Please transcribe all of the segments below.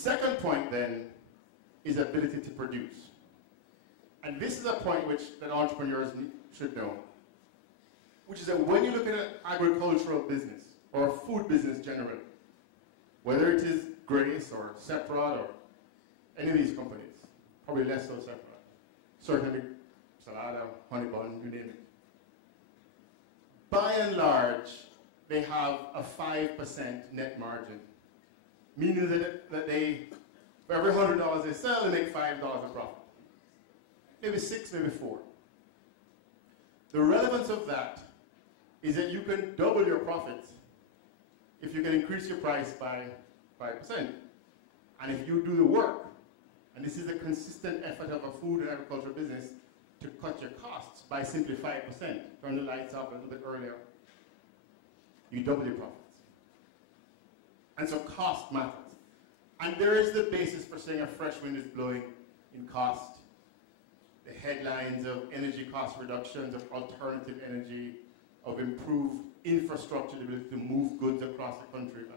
second point then is ability to produce. And this is a point that entrepreneurs should know, which is that when you look at an agricultural business or a food business generally, whether it is Grace or Separate or any of these companies, probably less so Separate, certainly Salada, Honey Bun, you name it. By and large, they have a 5% net margin, meaning that they, for every $100 they sell, they make $5 of profit. Maybe 6, maybe 4. The relevance of that is that you can double your profits if you can increase your price by 5%. And if you do the work, and this is a consistent effort of a food and agriculture business to cut your costs by simply 5%, turn the lights off a little bit earlier, you double your profits. And so cost matters. And there is the basis for saying a fresh wind is blowing in cost. The headlines of energy cost reductions, of alternative energy, of improved infrastructure, the ability to move goods across the country matters.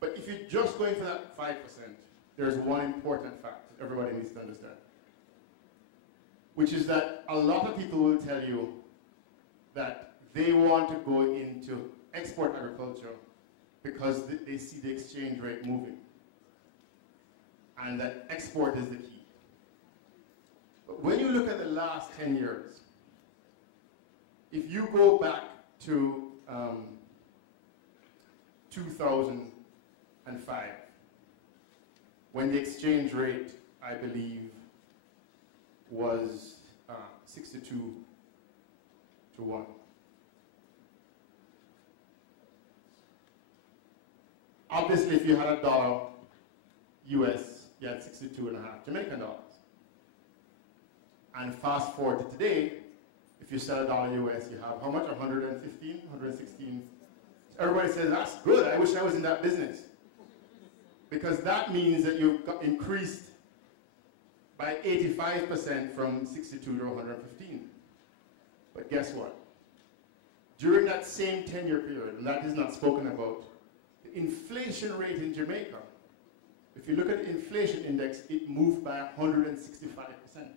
But if you're just going for that 5%, there's one important fact that everybody needs to understand, which is that a lot of people will tell you that they want to go into export agriculture because they see the exchange rate moving, and that export is the key. But when you look at the last 10 years, if you go back to 2005, when the exchange rate, I believe, was 62 to 1. Obviously, if you had a dollar US, you had 62.5 Jamaican dollars. And fast forward to today, if you sell a dollar US, you have how much? 115, 116. Everybody says, that's good. I wish I was in that business. Because that means that you've got increased by 85% from 62 to 115. But guess what? During that same 10-year period, and that is not spoken about, the inflation rate in Jamaica, if you look at the inflation index, it moved by 165%.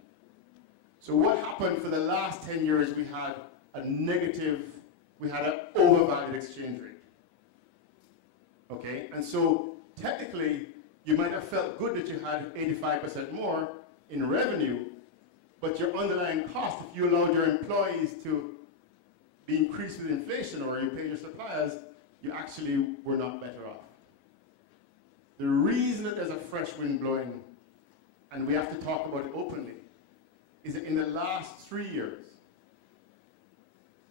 So what happened for the last 10 years, we had an overvalued exchange rate. Okay, and so technically, you might have felt good that you had 85% more in revenue, but your underlying cost, if you allowed your employees to be increased with inflation or you paid your suppliers, you actually were not better off. The reason that there's a fresh wind blowing, and we have to talk about it openly, is that in the last 3 years,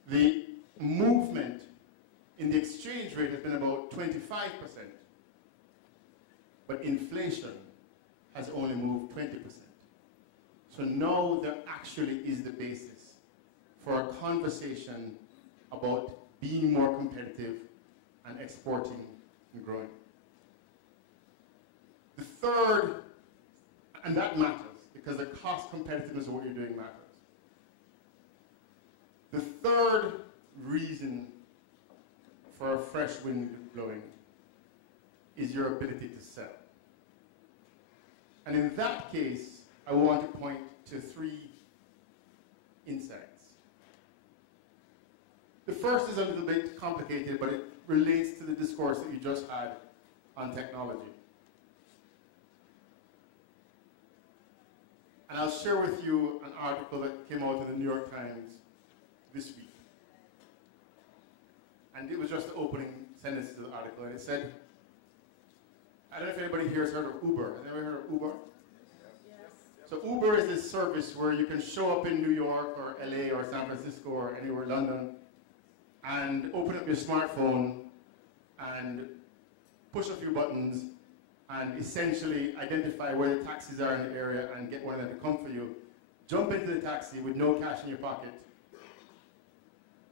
the movement in the exchange rate has been about 25%, but inflation has only moved 20%. So now there actually is the basis for a conversation about being more competitive and exporting and growing. The third, and that matters, because the cost competitiveness of what you're doing matters. The third reason for a fresh wind blowing is your ability to sell. And in that case, I want to point to 3 insights. The first is a little bit complicated, but it relates to the discourse that you just had on technology. And I'll share with you an article that came out in the New York Times this week. And it was just the opening sentence of the article, and it said, I don't know if anybody here has heard of Uber. Has anybody heard of Uber? Yes. So Uber is this service where you can show up in New York or LA or San Francisco or anywhere, London, and open up your smartphone and push a few buttons and essentially identify where the taxis are in the area and get one of them to come for you. Jump into the taxi with no cash in your pocket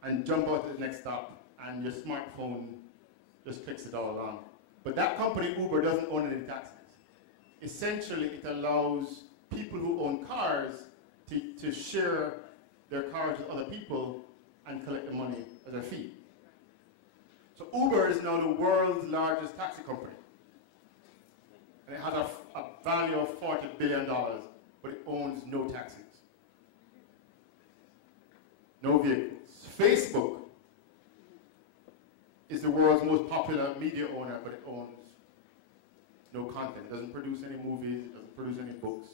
and jump out to the next stop, and your smartphone just clicks it all along. But that company, Uber, doesn't own any taxis. Essentially, it allows people who own cars to share their cars with other people and collect the money as a fee. So Uber is now the world's largest taxi company. and it has a value of $40 billion, but it owns no taxis, no vehicles. Facebook is the world's most popular media owner, but it owns no content. It doesn't produce any movies, it doesn't produce any books.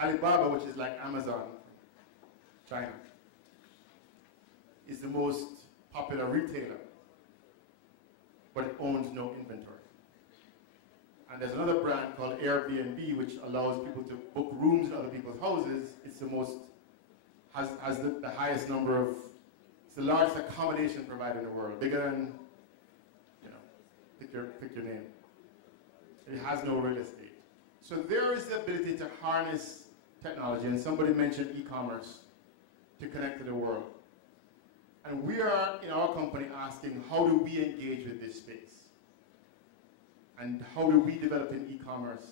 Alibaba, which is like Amazon, China, is the most popular retailer, but it owns no inventory. And there's another brand called Airbnb, which allows people to book rooms in other people's houses. It's the most, has the highest number of, it's the largest accommodation provider in the world, bigger than, you know, pick your name. It has no real estate. So there is the ability to harness technology, and somebody mentioned e-commerce, to connect to the world. And we are, in our company, asking, how do we engage with this space? And how do we develop in e-commerce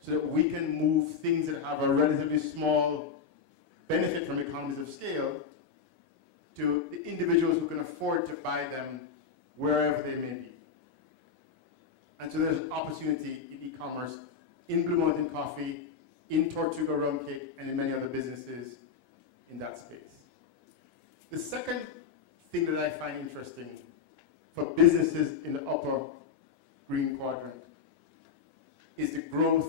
so that we can move things that have a relatively small benefit from economies of scale to the individuals who can afford to buy them wherever they may be. And so there's an opportunity in e-commerce, in Blue Mountain Coffee, in Tortuga Rum Cake, and in many other businesses in that space. The second thing that I find interesting for businesses in the upper green quadrant is the growth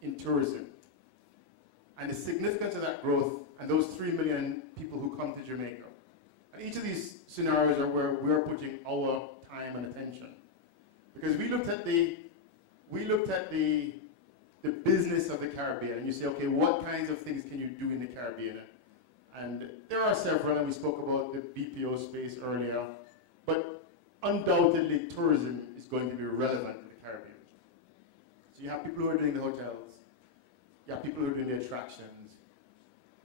in tourism and the significance of that growth and those 3 million people who come to Jamaica. And each of these scenarios are where we're putting our time and attention. Because we looked at the business of the Caribbean, and you say, okay, what kinds of things can you do in the Caribbean? And there are several, and we spoke about the BPO space earlier, but undoubtedly tourism is going to be relevant in the Caribbean. So you have people who are doing the hotels, you have people who are doing the attractions.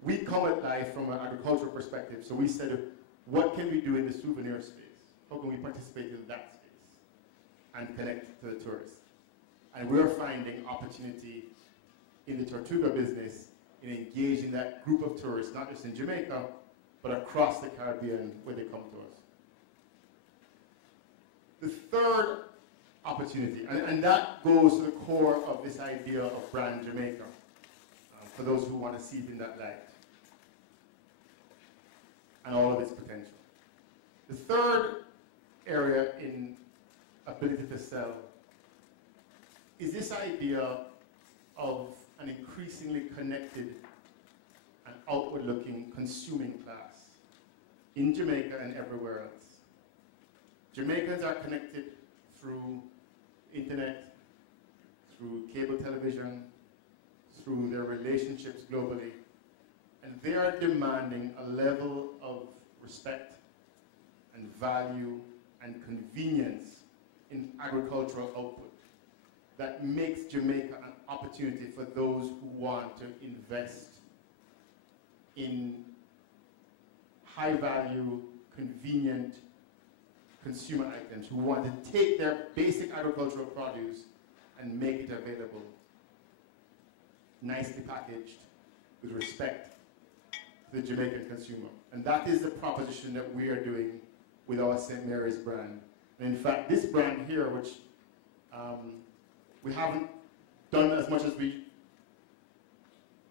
We come at life from an agricultural perspective, so we said, what can we do in the souvenir space? How can we participate in that space and connect to the tourists? And we're finding opportunity in the Tortuga business in engaging that group of tourists, not just in Jamaica, but across the Caribbean where they come to us. The third opportunity, and that goes to the core of this idea of Brand Jamaica, for those who want to see it in that light, and all of its potential. The third area in ability to sell is this idea of an increasingly connected and outward-looking consuming class in Jamaica and everywhere else. Jamaicans are connected through internet, through cable television, through their relationships globally, and they are demanding a level of respect and value and convenience in agricultural output that makes Jamaica an opportunity for those who want to invest in high-value, convenient consumer items, who want to take their basic agricultural produce and make it available, nicely packaged, with respect to the Jamaican consumer. And that is the proposition that we are doing with our St. Mary's brand. And in fact, this brand here, which we haven't done as much as we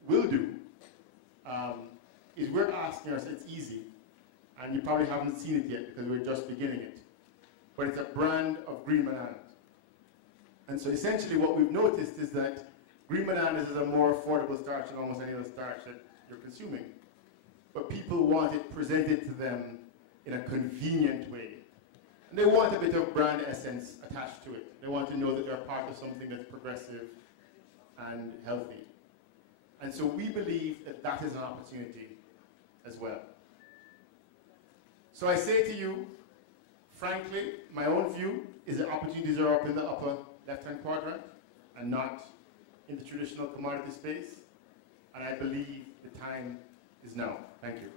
will do, is we're asking ourselves, it's easy, and you probably haven't seen it yet because we're just beginning it, but it's a brand of green bananas. And so essentially what we've noticed is that green bananas is a more affordable starch than almost any other starch that you're consuming, but people want it presented to them in a convenient way. And they want a bit of brand essence attached to it. They want to know that they're part of something that's progressive and healthy. And so we believe that that is an opportunity as well. So I say to you, frankly, my own view is that opportunities are up in the upper left-hand quadrant and not in the traditional commodity space. And I believe the time is now. Thank you.